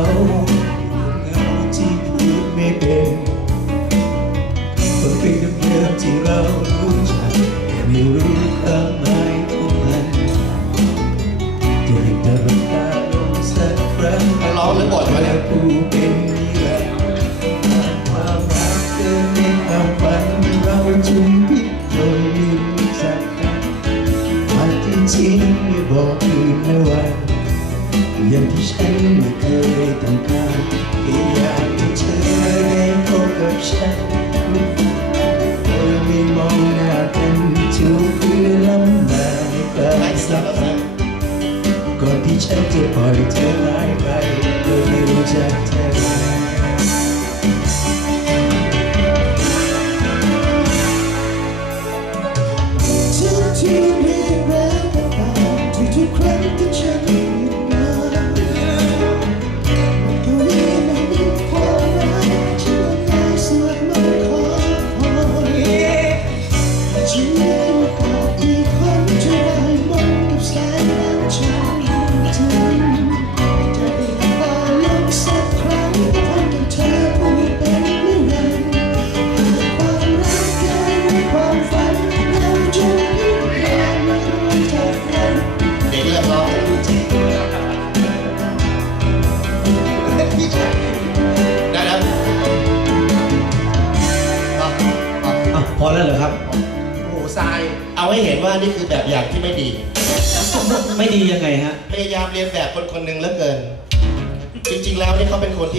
เงาที่พูดไม่เป็นคนเป็นเดิมที่เรารู้จักแต่ไม่รู้ความหมายขอนจะเห็นเธอรับตาลงสักครั้งร้องหรือบ่นวะเนี่ยกูเป็นนิรันดร์ความรักเกินความฝันเราจึงพิจารณาสักครั้งควจริงไม่บอกคืนในวัน อย่างที่ฉันไม่เคยต้องการแค่อยากให้เธอได้พบกับฉันโดยไม่มองหน้ากันจูบคืนลำบากในความสักก่อนที่ฉันจะปล่อยเธอหายไป พอแล้วเหรอครับ โอ้โหทราย เอาให้เห็นว่านี่คือแบบอย่างที่ไม่ดี ไม่ดียังไงฮะ พยายามเรียนแบบคนคนหนึ่งเหลือเกิน จริง ๆ แล้วนี่เขาเป็นคนที่